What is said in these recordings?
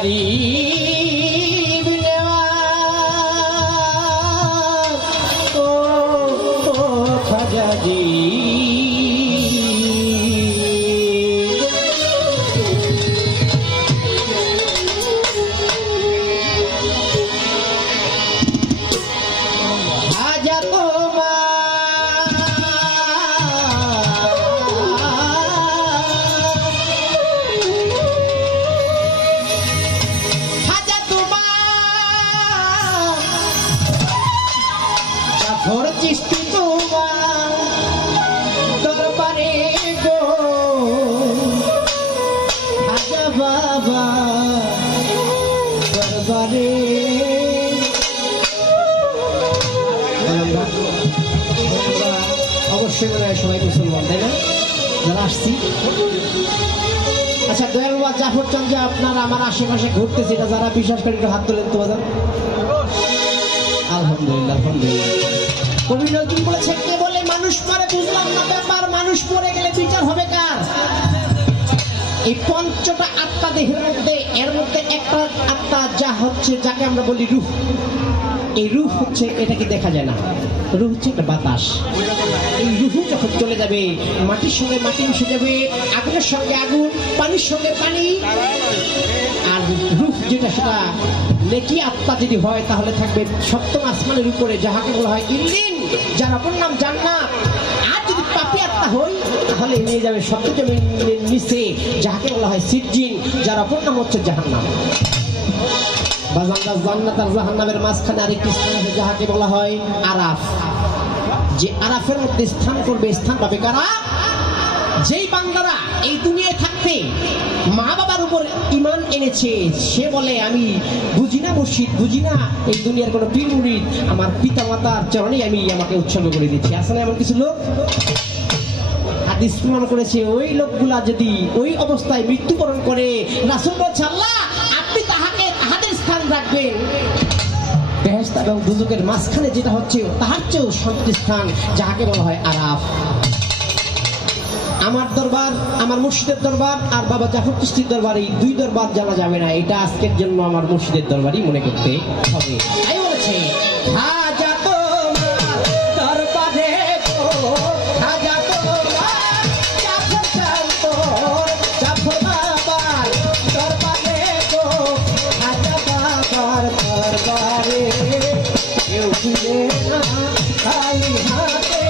गरीब नवाज ओ ख्वाजा जी সবাই মুসলমান তাই না যারা আসছি আচ্ছা দয়াল বাবা জাফর চান যে আপনারা আমার আশেপাশে ঘুরতেছে এটা যারা বিশ্বাস করেন একটু হাত তোলেন তো বাজার আলহামদুলিল্লাহ আলহামদুলিল্লাহ কবি নজরুল বলেছেন কে বলে মানুষ মরে বুঝলাম না ব্যাপার মানুষ মরে গেলে বিচার হবে কার এই পঞ্চটা আত্মা দেহের মধ্যে এর মধ্যে একটা আত্মা যা হচ্ছে যাকে আমরা বলি রূহ এই রূহ হচ্ছে এটাকে দেখা যায় না রূহ হচ্ছে একটা বাতাস এই রূহ যখন চলে যাবে মাটির সঙ্গে মাটি মিশে যাবে আগুনের সঙ্গে আগুন পানির সঙ্গে পানি আর রূহ যেটা সেটা নেকি আত্মা যদি হয় তাহলে থাকবে সপ্তম আসমানের উপরে যাহাকে বলা হয় ইল্লিন যার অপর নাম জান্নাত আর যদি পাপী আত্মা হয় তাহলে নিয়ে যাবে সপ্তম জমিনের নিচে যাহাকে বলা হয় সিজ্জিন যার অপর নাম হচ্ছে জাহান্নাম জান্নাত আর জাহান্নামের মাঝখানে আরেকটি স্থান আছে যাহাকে বলা হয় আরাফ যে আরাফের মধ্যে স্থান করবে স্থান পাবে কারা যেই বান্দারা এই দুনিয়ায় থাকতে মা বাবার উপর ঈমান এনেছে সে বলে আমি বুঝি না মুর্শিদ বুঝি না এই দুনিয়ার কোনো পীর মুরিদ আমার পিতা মাতার চরণেই আমি আমাকে উৎসর্গ করে দিচ্ছি আসলে এমন কিছু লোক হাদিস প্রমাণ করেছে ওই লোকগুলা যদি ওই অবস্থায় মৃত্যুবরণ করে রাসূল বলছে আল্লাহ আপনি তাহাদের স্থান রাখবেন বেহেশত এবং দুজকের মাঝখানে যেটা হচ্ছে তাহার চেয়েও শান্তির স্থান যাহাকে বলা হয় আরাফ আমার দরবার আমার মুর্শিদের দরবার আর বাবা জাফর চিশতির দরবার এই দুই দরবার জানা যাবে না এটা আজকের জন্য আমার মুর্শিদের দরবারই মনে করতে হবে তাই বলেছে হাজা তোমার দরবারে গো হাজা তোমার জাফর চাঁদপুর জাফর বাবার দরবারে গো হাজা বাবার দরবারে কেউ ফিরে না খালি হাতে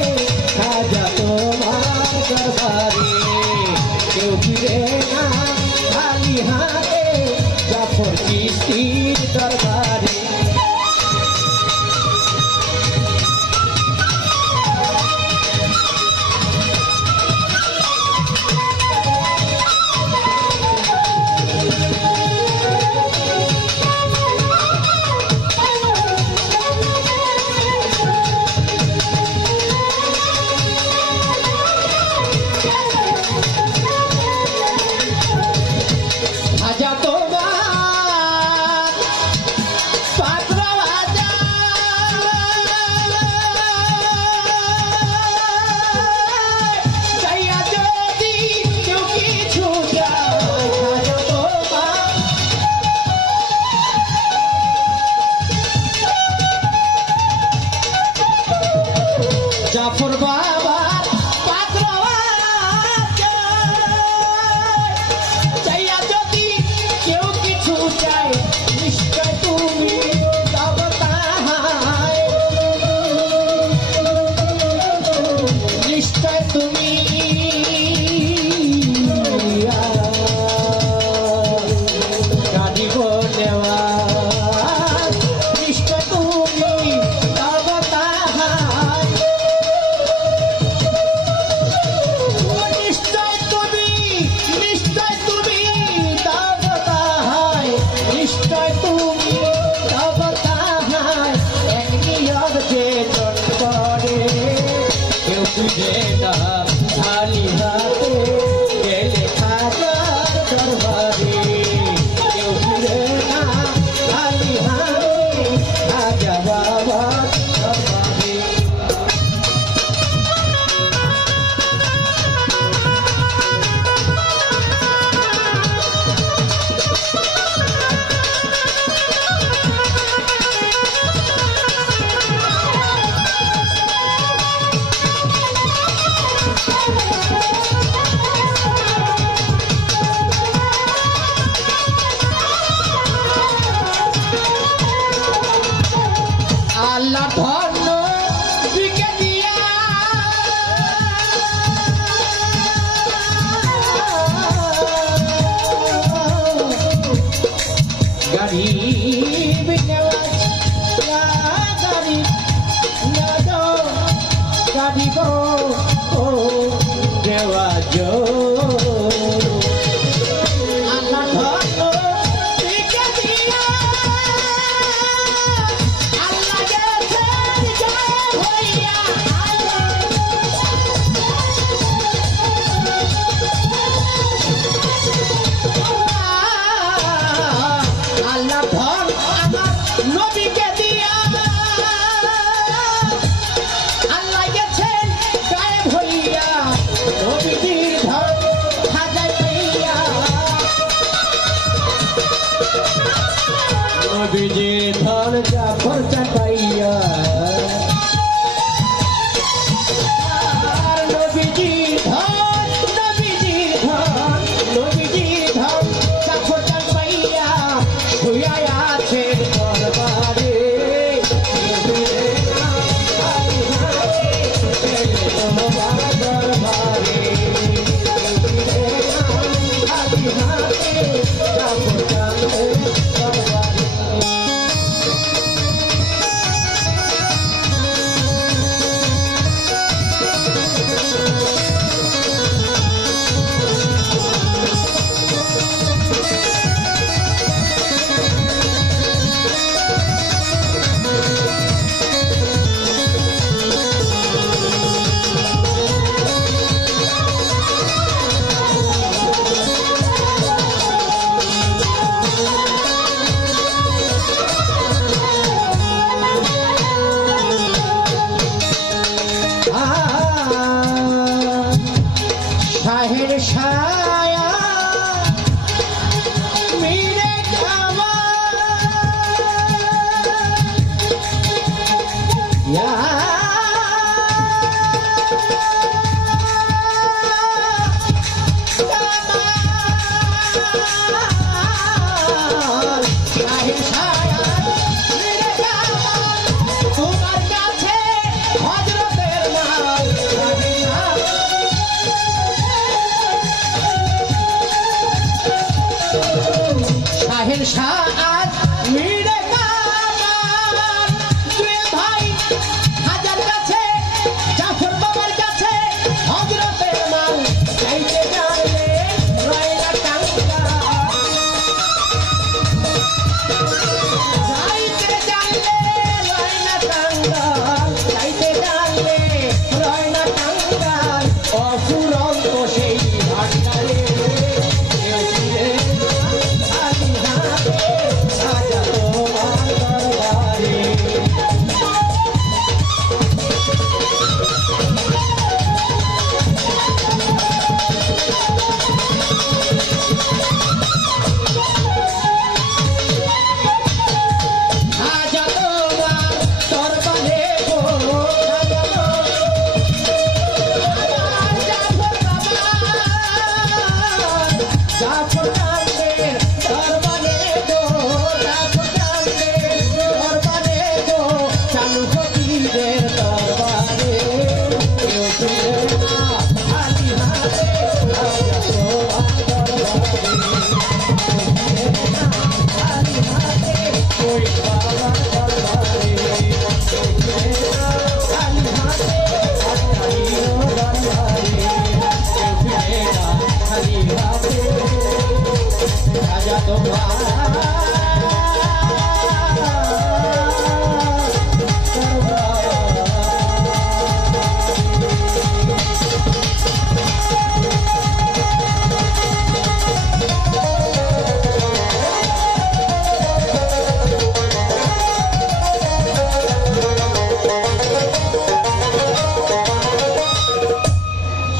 হাজা তোমার দরবারে কেউ ফিরে না খালি হাতে জাফর চিশতির দরবারে জাফর বাবা চাইয়া যদি কেউ কিছু চায় নিশ্চয় তুমি তব তাহাই নিশ্চয় তুমি কাঁদিব নেওয়া নিশ্চয় তুমি তব তাহাই খালি হাতে গেলে খাজার দরবারে কেউ ফিরে না খালি হাতে খাজা বাবার দরবারে ধন্য বিকে দিয়া গাড়ি গাড়ি গো ও দেওয়া জো বিজে ধন জাফর চাপাইয়া নবীজি ধন জাফর চাপাইয়া শুয়া আছে দরবারে শাহের ছায়া মিরে খাওয়া শাহের ছায়া মিরে খাওয়া তোমার কাছে হযরতের মাল শাহের শাহ আজ মিরে কামাল দুই ভাই হাজার কাছে জাফর বাবার কাছে হযরতের মাল চাইতে জানলে রয়না টাঙ্গা চাইতে জানলে রয়না টাঙ্গা চাইতে জানলে রয়না টাঙ্গা অফুরন্ত সেই ভান্ডারে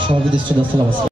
সভাপতি আসসালামু আলাইকুম।